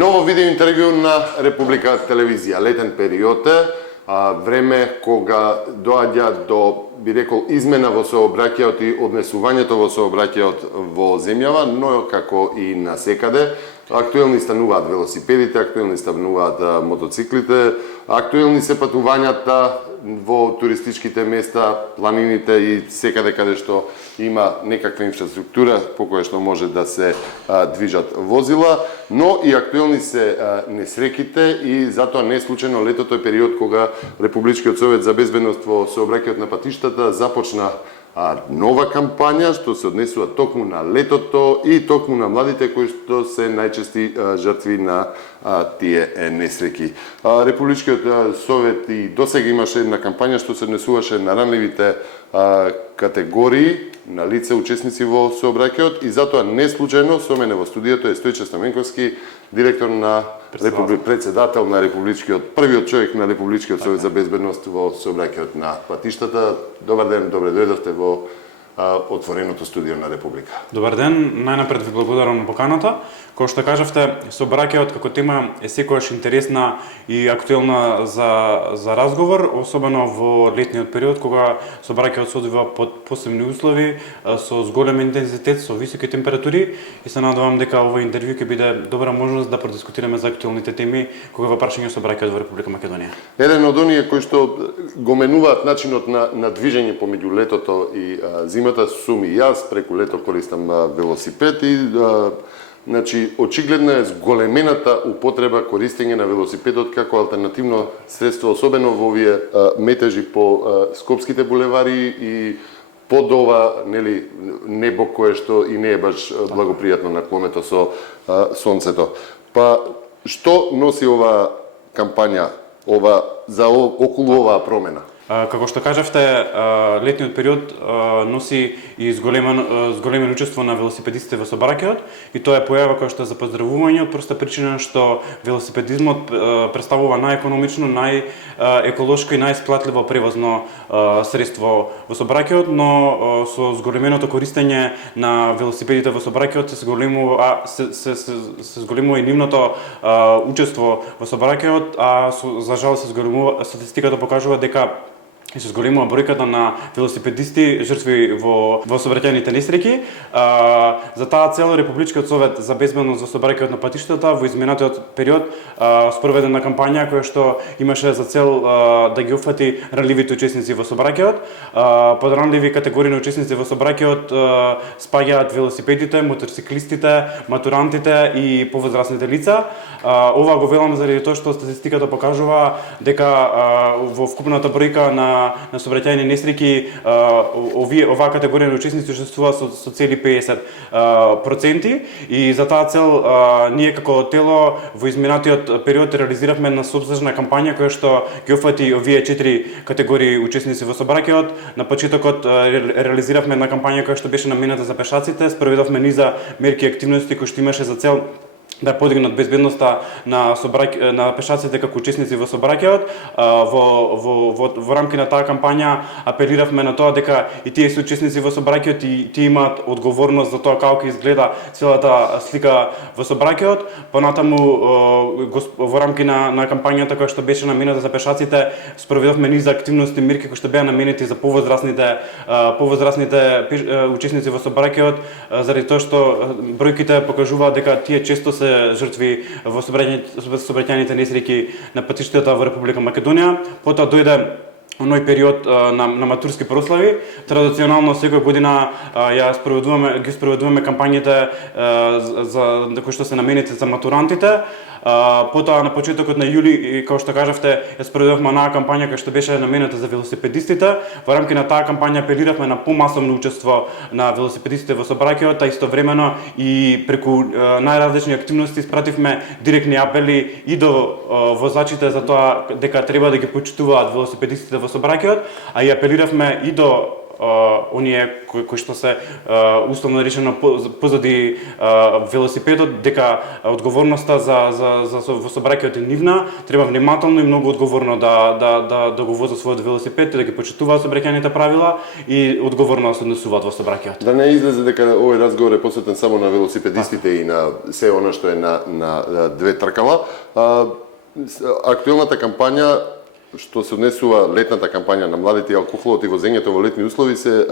Ново видео интервју на Република телевизија. Летен период е, време кога доаѓа до, би рекол, измена во сообраќајот и однесувањето во сообраќајот во земјава, но како и насекаде. Актуелни стануваат велосипедите, актуелни стануваат мотоциклите, актуелни се патувањата во туристичките места, планините и секаде каде што има некаква инфраструктура по која што може да се движат возила, но и актуелни се несреќите и затоа не случајно летото е период кога Републичкиот совет за безбедност во сообраќајот на патиштата започна нова кампања што се однесува токму на летото и токму на младите кои што се најчести жртви на тие несреќи. Републичкиот совет и досега имаше една кампања што се однесуваше на ранливите категории на лица учесници во сообраќајот и затоа не случајно со мене во студиото е Стојче Стаменковски, директор на председател на Републичкиот, првиот човек на Републичкиот совет за безбедност во сообраќајот на патиштата. Добар ден, добре дојдовте во отвореното студио на Република. Добар ден, најнапред ви благодарам на поканата. Кој што кажавте, сообраќајот како тема е секогаш интересна и актуелна за разговор, особено во летниот период кога сообраќајот се одвива под посебни услови, со голем интензитет, со високи температури и се надевам дека овој интервју ќе биде добра можност да продискутираме за актуелните теми кога во прашање сообраќајот во Република Македонија. Еден од оние кои што го менуваат начинот на движење помеѓу летото и зимата сум и јас, преку лето користам велосипед и значи, очигледно е зголемената употреба користење на велосипедот како алтернативно средство, особено во овие метежи по скопските булевари и под ова небо кое што и не е баш благопријатно наклонето со сонцето. Па, што носи ова кампања околу оваа промена? Како што кажавте, летниот период носи и зголемено учество на велосипедистите во сообраќајот и тоа е појава која што е за поздравување од проста причина што велосипедизмот представува најекономично, најеколошко и најсплатливо превозно средство во сообраќајот, но со зголеменото користење на велосипедите во сообраќајот се зголемува и нивното учество во сообраќајот, а за жал се зголемува, статистиката покажува дека и се зголемува бројката на велосипедисти жртви во сообраќајните несреќи. За таа цел Републичкиот совет за безбедност во сообраќајот на патиштата во изминатиот период спроведе една кампања која што имаше за цел да ги опфати ранливите учесници во сообраќајот. Под ранливи категории на учесници во сообраќајот спаѓаат велосипедите, мотоциклистите, матурантите и повозрасните лица. Ова го велам заради тоа што статистиката покажува дека во вкупната бројка на сообраќајни несреќи оваа категорија на учесници учествува со цели 50% и за таа цел ние како тело во изминатиот период реализиравме една собствена кампања која што ги опфати овие 4 категории учесници во сообраќајот. На почетокот реализиравме една кампања која што беше наменета за пешаците, спроведовме низа мерки и активности кои што имаше за цел да подигнат безбедноста на пешаците како учесници во сообраќајот. Во рамки на таа кампања апелиравме на тоа дека и тие се учесници во сообраќајот и тие имаат одговорност за тоа како ќе изгледа целата слика во сообраќајот. Понатаму во рамки на кампањата која што беше наменета за пешаците спроведовме низа активности, мерки кои што беа наменети за повозрасните учесници во сообраќајот, заради тоа што бројките покажуваат дека тие често се жртви во сообраќајните несреќи на патиштата во Република Македонија. Потоа дојде оној период на матурски прослави. Традиционално секоја година ги спроведуваме кампањите за кои што се наменети за матурантите. Потоа на почетокот на јули, како што кажавте, ја спроведувавме онаа кампања која што беше наменета за велосипедистите. Во рамки на таа кампања апелиравме на помасовно учество на велосипедистите во сообраќајот, а истовремено и преку најразлични активности испративме директни апели и до возачите за тоа дека треба да ги почитуваат велосипедистите во сообраќајот, а и апелиравме и до оние кои што се условно речено позади велосипедот, дека одговорноста за во сообраќајот е нивна, треба внимателно и многу одговорно да го возат својот велосипед, да ги почитуваат сообраќајните правила и одговорно се однесуваат во сообраќајот. Да не излезе дека овој разговор е посветен само на велосипедистите и на се она што е на две тркала. Актуелната кампања што се однесува летната кампања на младите и алкохолот и возењето во летни услови се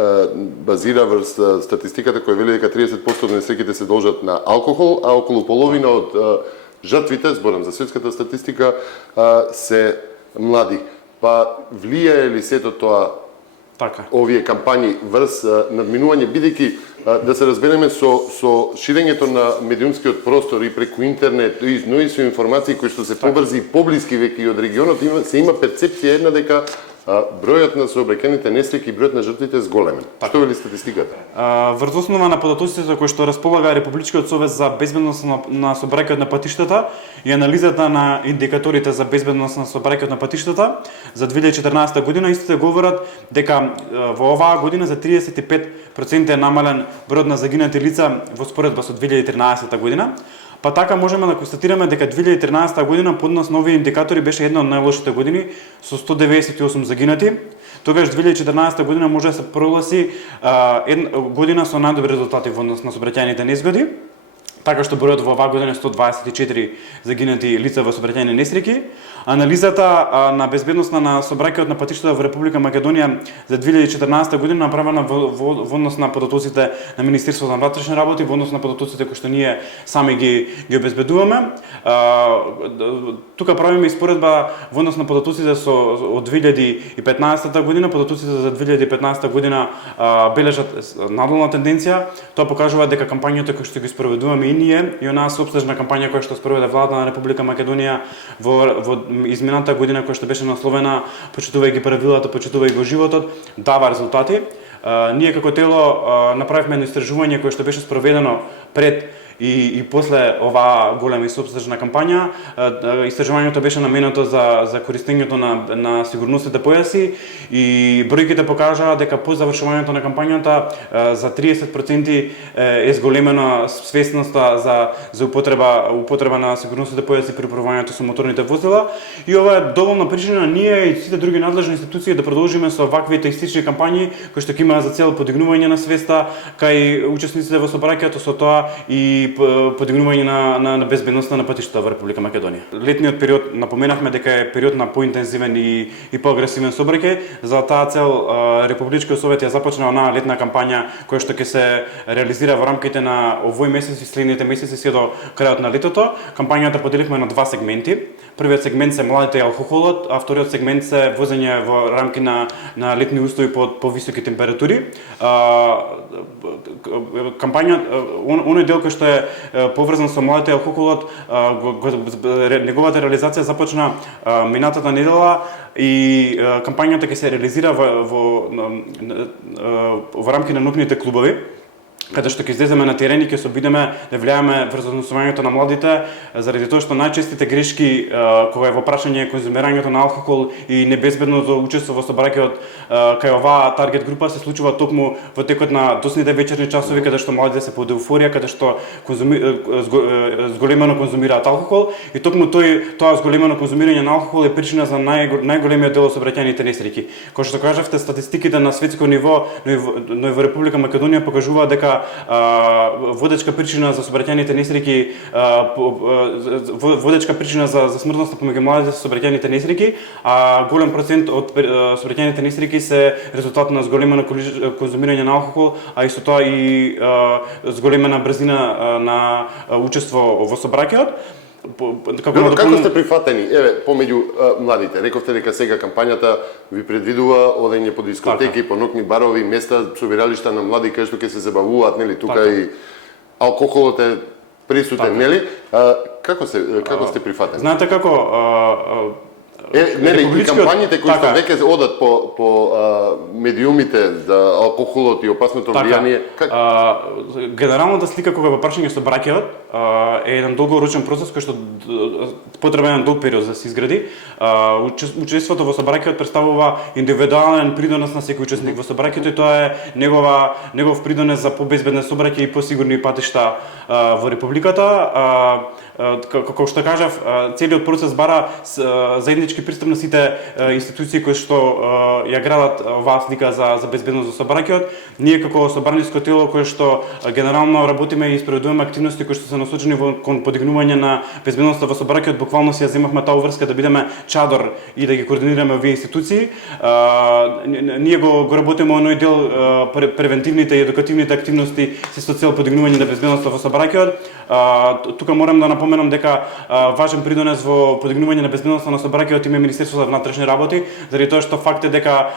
базира врз статистиката која вели дека 30% од несреќите се должат на алкохол, а околу половина од жртвите, зборам за светската статистика, се млади. Па влијае ли сето тоа Така. овие кампањи врз надминување, бидејќи да се разбереме со ширењето на медиумскиот простор и преку интернет, но и со информации кои што се побрзи и поблиски веќе и од регионот, се има перцепција една дека бројот на сообраќајните несреќи и бројот на жртвите е зголемен. Што вели статистиката? Врз основа на податоците кои што располага Републичкиот совет за безбедност на сообраќајот на патиштата и анализата на индикаторите за безбедност на сообраќајот на патиштата за 2014 година, истите говорат дека во оваа година за 35% е намален бројот на загинати лица во споредба со 2013 година. Па така можеме да констатираме дека 2013 година по однос на овие индикатори беше една од најлошите години со 198 загинати. Тогаш 2014 година може да се прогласи година со најдобри резултати во однос на сообраќајните несгоди. Така што бројот во оваа година е 124 загинати лица во сообраќајни несреќи. Анализата на безбедноста на сообраќајот на патиштата во Република Македонија за 2014 година направена во однос на податоците на Министерството на внатрешни работи, во однос на податоците кои што ние сами ги обезбедуваме. Тука правиме и споредба во однос на податоците од 2015 година. Податоците за 2015 година бележат надолна тенденција. Тоа покажува дека кампањата кои што ги спроведуваме и ние и онаа сопстежна кампања која што спроведе владата на Република Македонија во измината година која што беше насловена "Почитувај ги правилата, почитувај го животот", дава резултати. Ние како тело направивме едно истражување кое што беше спроведено пред и после оваа голема и сопстежна кампања. Истражувањето беше наменето за користењето на сигурносните појаси и бројките покажаа дека по завршувањето на кампањата за 30% е зголемена свесноста за употреба на сигурносните појаси при управувањето со моторните возила. И ова е доволна причина ние и сите други надлежни институции да продолжиме со ваквите и слични кампањи кои што имаат за цел подигнување на свеста кај учесниците во сообраќајето, со тоа и подигнување на безбедноста на патиштата во Република Македонија. Летниот период напоменавме дека е период на поинтензивен и поагресивен сообраќај. За таа цел Републичкиот совет ја започна онаа летна кампања која што ќе се реализира во рамките на овој месец и следните месеци се до крајот на летото. Кампањата поделивме на два сегменти. Првиот сегмент се младите и алкохолот, а вториот сегмент се возење во рамки на летни услови под повисоки температури. Кампањата, оној дел кој што е поврзан со младите и алкохолот, неговата реализација започна минатата недела и кампањата ќе се реализира во рамки на ноќните клубови, каде што ќе излеземе на терен и ќе се обидеме да влијаме врз однесувањето на младите, заради тоа што најчестите грешки кога е во прашање конзумирањето на алкохол и небезбедното учество во сообраќајот кај оваа таргет група се случува токму во текот на досните вечерни часови, каде што младите се под еуфорија, каде што зголемено конзумираат алкохол и токму тоа зголемено конзумирање на алкохол е причина за најголемиот дел од сообраќајните несреќи. Кој што кажавте, статистиките на светско ниво, но и во Република Македонија покажуваат дека водечка причина за сообраќајните несреќи, водечка причина за смртноста помеѓу младите се сообраќајните несреќи, а голем процент од сообраќајните несреќи се резултат на зголемено конзумирање на алкохол, а исто тоа и зголемена брзина на учество во сообраќајот. Како сте прифатени, помеѓу младите? Рековте дека сега кампањата ви предвидува одење по дискотеки, по ноќни барови, места, собиралишта на млади кај што ќе се забавуваат, нели? Тука и алкохолот е присутен, нели? Како сте прифатени? Знаете како И кампањите кои што веќе одат по медиумите за алкохолот и опасното влијание. Генералната слика кога во прашање со браќаот е еден долгорочен процес кој што потребен еден долг период за да се изгради. Учеството во собраќајот представува индивидуален придонес на секој учесник во собраќајот и тоа е негов придонес за побезбедни собраќаи и посигурни патишта во републиката. Како што кажав, целиот процес бара заеднички пристап на сите институции кои што ја градат оваа слика за безбедност во собраќајот. Ние како собранијско тело кое што генерално работиме и спроведуваме активности кои што се насочени кон подигнување на безбедноста во собраќајот, буквално си ја земавме таа врска да бидеме чадор и да ги координираме овие институции. Ние го работиме оној дел превентивните и едукативните активности со цел подигнување на безбедноста во собраќајот. Тука морам да напоменам дека важен придонес во подигнување на безбедноста на собраќајот има Министерството за внатрешни работи, заради тоа што факт е дека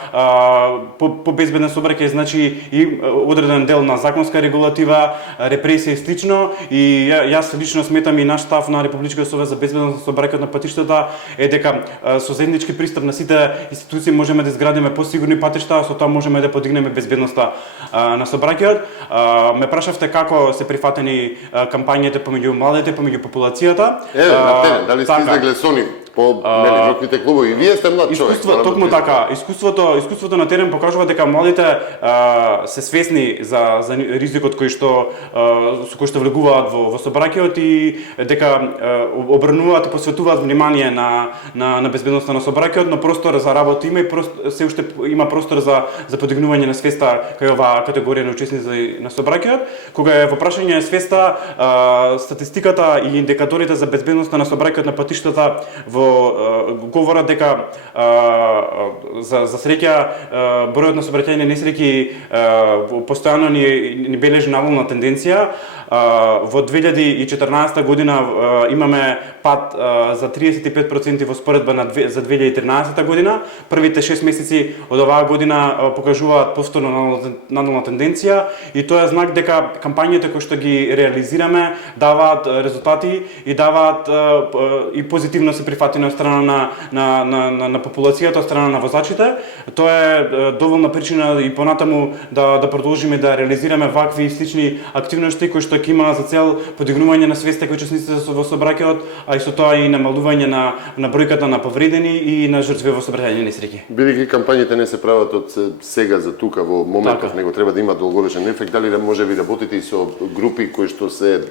по безбеден собраќај значи и одреден дел на законска регулатива, репресија и слично. И јас лично сметам и наш став на Републичкиот совет за безбедност на собраќајот на патиштата е дека со заеднички пристап на сите институции можеме да изградиме посигурни патишта, со тоа можеме да подигнеме безбедноста на собраќајот. Ме прашавте како се прифатени кампањите помеѓу младите, помеѓу популацијата. На терен, дали сте излегле со нив по нокните клубови? Вие сте млад човек. Токму така, искуството на терен покажува дека младите се свесни за ризикот со кој што влегуваат во собраќајот и дека обрнуваат и посветуваат внимание на безбедноста на собраќајот, но простор за работа има и се уште има простор за подигнување на свеста кај оваа категорија на учесници на собраќајот. Кога е во прашање свеста, статистиката и индикаторите за безбедноста на собраќајот на патиштата говорат дека за среќа бројот на сообраќајни несреќи постојано ни бележи навална тенденција. Во 2014 година имаме пад за 35% во споредба за 2013 година. Првите 6 месеци од оваа година покажуваат повторно надолна тенденција и тоа е знак дека кампањите кои што ги реализираме даваат резултати и даваат и позитивно се прифатени од страна на популацијата, од страна на возачите. Тоа е доволна причина и понатаму да продолжиме да реализираме вакви слични активности кои што ќе има за цел подигнување на свеста кои учесниците во собраќајот, а и со тоа и намалување на бројката на повредени и на жртви во сообраќајни несреќи. Бидејќи кампањите не се прават од сега за тука во моментов, него треба да има долгорочен ефект, дали може би работите и со групи кои што се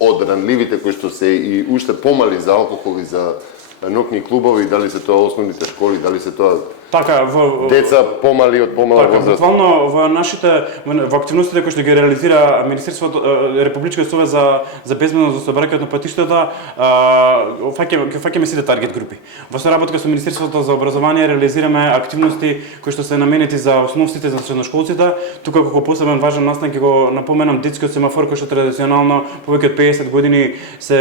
од ранливите, кои што се и уште помали за алкохол и за нокни клубови, дали се тоа основните школи, дали се тоа деца помали од помала возраст. Буквално во активностите кои што ги реализира Министерството Републичкиот совет за безбедност за собраќајот на патиштата, фаќаме сите таргет групи. Во соработка со Министерството за образование реализираме активности кои што се наменети за основците, за средношколците. Тука како посебен важен настан ќе го напоменам детскиот семафор кој што традиционално повеќе од 50 години се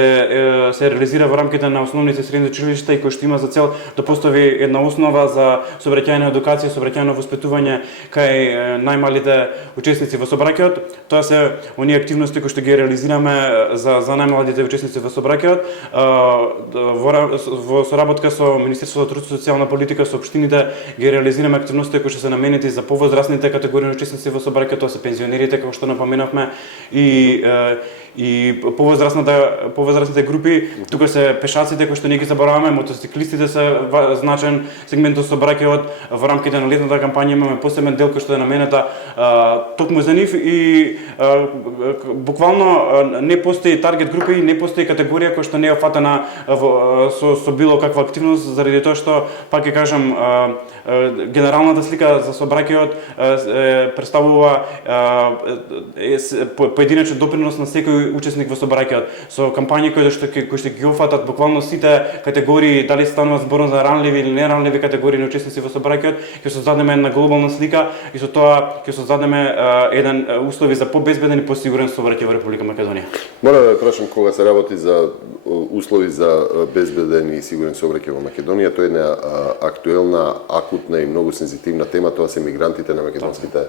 реализира во рамките на основните средни училишта и кој што има за цел да постави една основа за сообраќајна едукација, сообраќајно воспитување кај најмалите учесници во сообраќајот. Тоа се оние активности кои што ги реализираме за најмладите учесници во сообраќајот. Во соработка со Министерството за труд и социјална политика со општините ги реализираме активности кои што се наменети за повозрастните категории учесници во сообраќајот, тоа се пензионерите како што напоменавме и повозрастните групи. Тука се пешаците кои што не ги забораваме, мотоциклистите се значен сегмент од сообраќајот. Во рамките на летната кампања имаме посебен дел кој што е наменета токму за нив и буквално не постои таргет групи, не постои категорија која што не е опфатена со било каква активност, заради тоа што, пак ќе кажам, генералната слика за сообраќајот представува поединечен допринос на секој учесник во сообраќајот со кампањи кои што ги опфатат буквално сите категории, дали станува збор за ранливи или неранливи категории на учесници во сообраќајот, ќе создадеме една глобална слика и со тоа ќе создадеме еден услови за побезбеден и посигурен сообраќај во Република Македонија. Мора да прашам, кога се работи за услови за безбеден и сигурен сообраќај во Македонија, тоа е една актуелна, акутна и многу сензитивна тема, тоа се мигрантите на македонските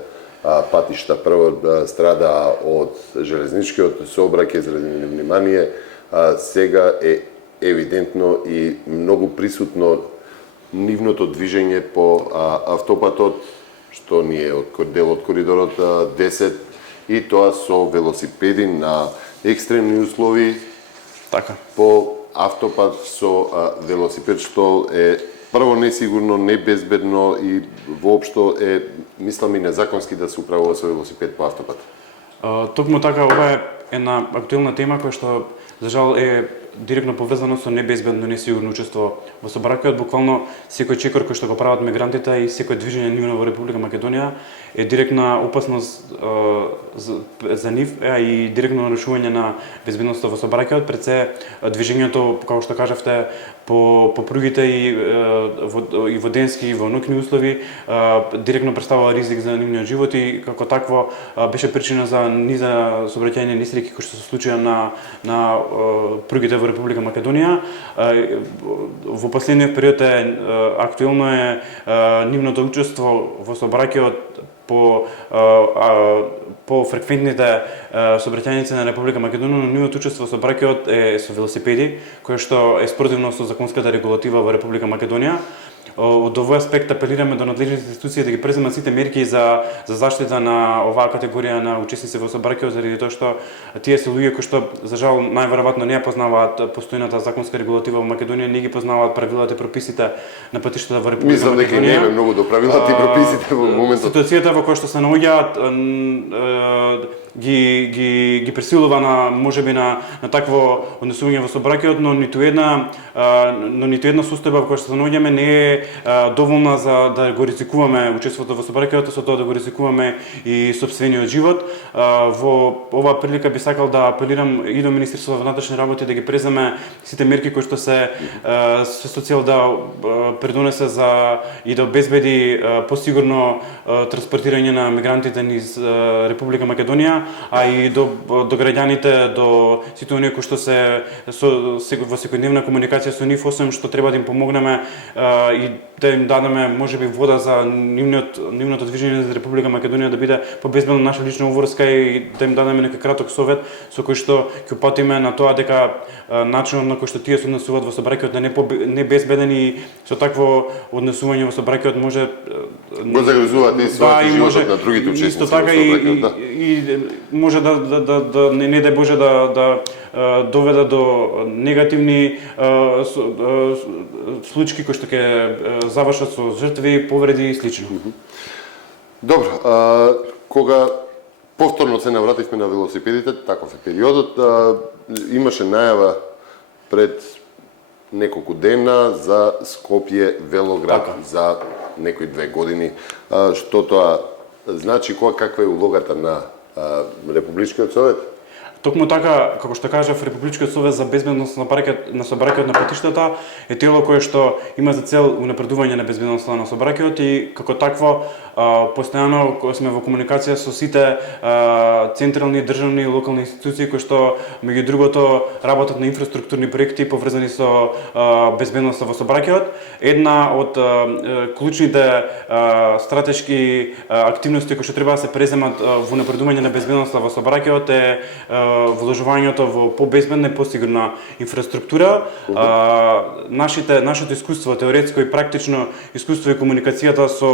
патишта. Прво страда од железничкиот сообраќај, заради внимание, сега е евидентно и многу присутно нивното движење по автопатот, што ни е дел од коридорот 10, и тоа со велосипеди на екстремни услови, Така. по автопат со велосипед, што е прво несигурно, небезбедно и воопшто е, мислам, и незаконски да се управува со велосипед по автопат. Токму така, ова е една актуелна тема која што за жал е директно поврзано со небезбедно, несигурно учество во сообраќајот. Буквално секој чекор кој што го прават мигрантите и секој движење нивно во Република Македонија е директна опасност за нив и директно нарушување на безбедноста во сообраќајот. Пред се движењето, како што кажавте, по пругите и во денски и во ноќни услови директно представува ризик за нивниот живот и како такво беше причина за низа сообраќајни несреќи кои што се случија на пругите во Република Македонија. Во последниот период актуелно е нивното учество во сообраќајот по фреквентните сообраќајници на Република Македонија, но нивното учество во сообраќајот е со велосипеди, кое што е спротивно со законската регулатива во Република Македонија. Од овој аспект апелираме до надлежните институции да ги преземат сите мерки за заштита на оваа категорија на учесници во сообраќајот, заради тоа што тие се луѓе кои што за жал најверојатно не ја познаваат постојната законска регулатива во Македонија, не ги познаваат правилата и прописите на патиштата во Република Македонија. Мислам дека не е многу до правилата и прописите во моментот. Ситуацијата во која што се наоѓаат ги пресилува на можеби на такво однесување во сообраќајот, но ниту една состојба во која што се наоѓаме не е доволна за да го ризикуваме учеството во сообраќајот, со тоа да го ризикуваме и сопствениот живот. Во оваа прилика би сакал да апелирам и до Министерството за внатрешни работи да ги преземе сите мерки кои што се со цел да придонесе за и да обезбеди посигурно транспортирање на мигрантите низ Република Македонија, а и до граѓаните, до сите оние кои што се во секојдневна комуникација со нив, освен што треба да им помогнеме и да им дадеме можеби вода за нивното движење за Република Македонија да биде побезбедно, наша лична уврска и да им дадеме некој краток совет со кој што ќе упатиме на тоа дека начинот на кој што тие се однесуваат во сообраќајот е небезбеден и со такво однесување во сообраќајот може го загрозуваат и својот живот на другите учесници. Исто така и може да не дај Боже да доведе до негативни случаи кои што ќе завршат со жртви, повреди и слично. Добро, кога повторно се навративме на велосипедите, таков е периодот, имаше најава пред неколку дена за Скопје велоград за некои 2 години. Што тоа значи, каква е улогата на Републичкиот совет? Токму така, како што кажав, Републичкиот совет за безбедност на сообраќајот на патиштата е тело кое што има за цел унапредување на безбедноста на сообраќајот и како такво постојано сме во комуникација со сите централни, државни и локални институции кои што меѓу другото работат на инфраструктурни проекти поврзани со безбедноста во сообраќајот. Една од клучните стратешки активности кои што треба да се преземат во напредување на безбедноста во сообраќајот е вложувањето во побезбедна и посигурна инфраструктура. Нашето искуство, теоретско и практично искуство и комуникацијата со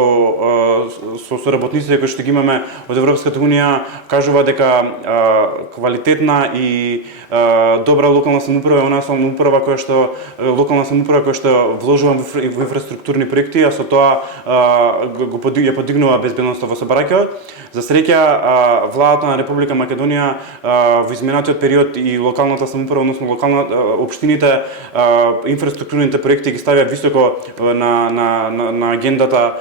соработниците кои што ги имаме од Европската унија кажува дека квалитетна и добра локална самоуправа е она самоуправа која што вложува во инфраструктурни проекти, а со тоа ја подигнува безбедноста во сообраќајот. За среќа, владата на Република Македонија во изминатиот период и локалната самоуправа, односно општините, инфраструктурните проекти ги ставија високо на агендата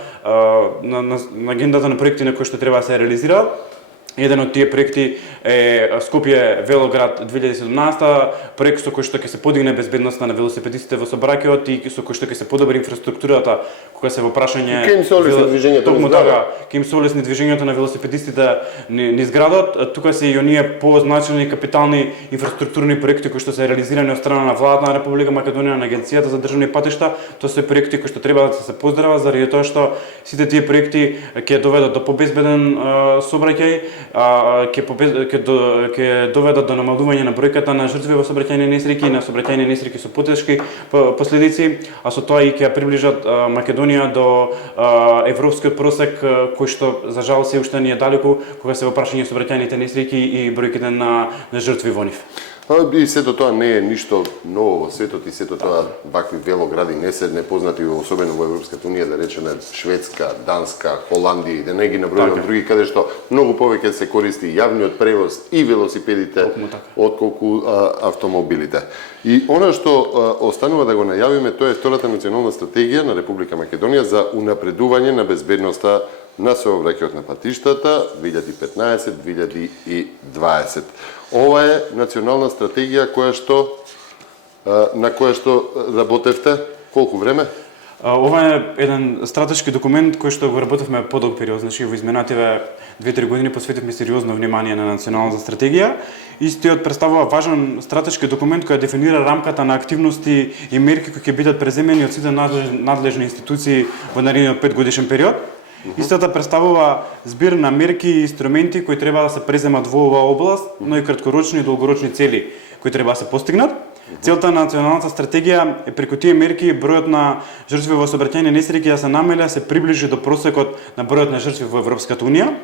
на проекти на кои што треба да се реализираат. Еден од тие проекти е Скопје велоград 2017, проект со кој што ќе се подигне безбедноста на велосипедистите во сообраќајот и со кој што ќе се подобри инфраструктурата кога се во прашање ќе им се олесни движењето низ градот. Ќе им се олесни движењето на велосипедистите низ градот. Тука се и оние позначени капитални инфраструктурни проекти кои што се реализирани од страна на владата на Република Македонија, на Агенцијата за државни патишта. Тоа се проекти кои што треба да се поздрават заради тоа што сите тие проекти ќе доведат до побезбеден сообраќај, ќе доведат до намалување на бројката на жртви во сообраќајни несреќи и на сообраќајни несреќи со потешки последици, а со тоа и ќе ја приближат Македонија до европскиот просек, кој што за жал се уште не е далеку кога се во прашање сообраќајните несреќи и бројките на жртви во нив. И сето тоа не е ништо ново во светот и сето тоа вакви велогради не се непознати, особено во Европската унија, да речеме Шведска, Данска, Холандија, да не ги набројувам други каде што многу повеќе се користи јавниот превоз и велосипедите отколку автомобилите. И она што останува да го најавиме, тоа е втората национална стратегија на Република Македонија за унапредување на безбедноста на сообраќајот на патиштата 2015-2020. Ова е национална стратегија на која што работевте колку време? Ова е еден стратешки документ кој што го работевме подолг период, значи во изминативе 2-3 години посветивме сериозно внимание на националната стратегија. Истиот представува важен стратешки документ кој дефинира рамката на активности и мерки кои ќе бидат преземени од сите надлежни институции во наредниот 5-годишен период. Истата представува збир на мерки и инструменти кои треба да се преземат во оваа област, но и краткорочни и долгорочни цели кои треба да се постигнат. Целта на националната стратегија е преку тие мерки бројот на жртви во сообраќајни несреќи да се намали, да се приближи до просекот на бројот на жртви во Европската унија.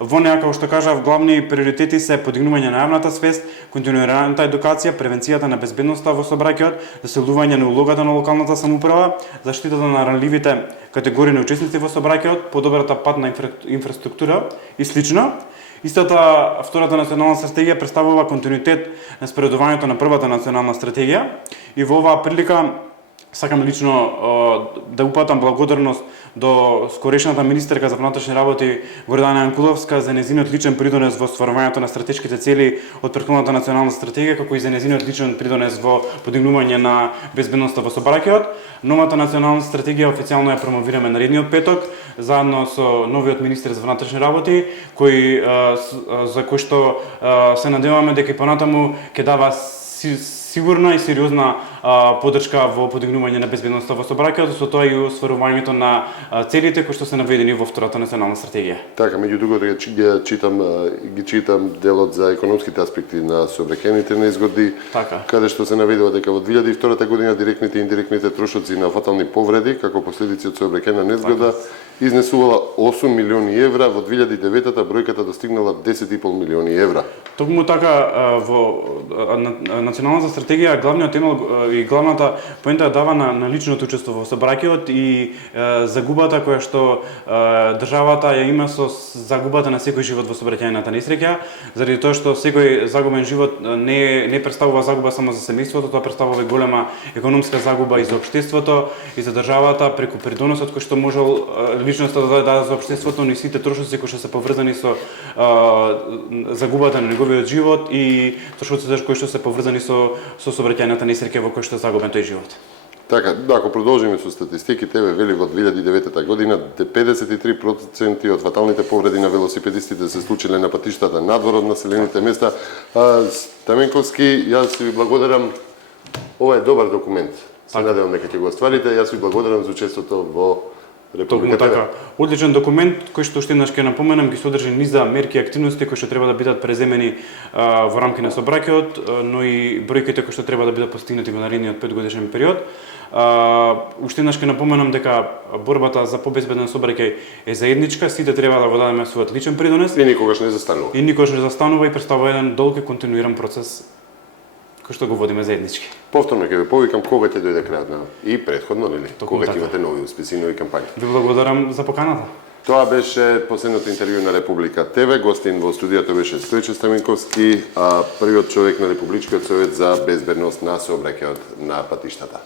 Во неа, како што кажав, главни приоритети се подигнување на јавната свест, континуираната едукација, превенцијата на безбедноста во сообраќајот, засилување на улогата на локалната самоуправа, заштитата на ранливите категории на учесници во сообраќајот, подобрата патна инфраструктура и слично. Истата втората национална стратегија представува континуитет на споредувањето на првата национална стратегија и во оваа прилика сакам лично да упатам благодарност до скорешната министерка за внатрешни работи Гордана Јанкуловска за нејзиниот личен придонес во стварувањето на стратешките цели од претходната национална стратегија, како и за нејзиниот личен придонес во подигнување на безбедноста во сообраќајот. Новата национална стратегија официјално ја промовираме наредниот петок, заедно со новиот министер за внатрешни работи, за кој што се надеваме дека и понатаму ќе дава сигурна и сериозна поддршка во подигнување на безбедноста во сообраќајот, со тоа и остварувањето на целите кои што се наведени во втората национална стратегија. Така, меѓу другото ги читам делот за економските аспекти на сообраќајните незгоди, каде што се наведува дека во 2002 година директните и индиректните трошоци на фатални повреди како последици од сообраќајна незгода изнесувала 8 милиони евра, во 2009 бројката достигнала 10,5 милиони евра. Токму така во националната стратегија главниот темел и главната поента дава на личното учество во сообраќајот и загубата која што државата ја има со загубата на секој живот во сообраќајната несреќа, заради тоа што секој загубен живот не представува загуба само за семејството, тоа представува голема економска загуба и за општеството и за државата преку придоносот кој што можел личноста да даде за општеството, но и сите трошоци кои што се поврзани со загубата на неговиот живот и трошоците кои што се поврзани со сообраќајната несреќа во кој што е загубен тој живот. Така, ако продолжиме со статистиките, вели во 2009 година 53% од фаталните повреди на велосипедистите се случиле на патиштата надвор од населените места. Стаменковски, јас ви благодарам. Ова е добар документ. Се надевам дека ќе го остварите. Јас ви благодарам за учеството во Република така. Одличен документ кој што уште еднаш ќе напоменам ги содржи низа мерки и активности кои што треба да бидат преземени во рамки на сообраќајот, но и бројките кои што треба да бидат постигнати во наредниот 5-годишен период. Уште еднаш ќе напоменам дека борбата за побезбеден сообраќај е заедничка, сите треба да го дадеме својот личен придонес. И никогаш не застанува. И никогаш не застанува и представува еден долг и континуиран процес кој што го водиме заеднички. Повторно ќе ве повикам кога ќе дојде крајот на и претходно, нели? Кога ќе имате нови успеси, нови кампањи. Ви благодарам за поканата. Тоа беше последното интервју на Република ТВ. Гостин во студиото беше Стојче Стаменковски, првиот човек на Републичкиот совет за безбедност на сообраќајот на патиштата.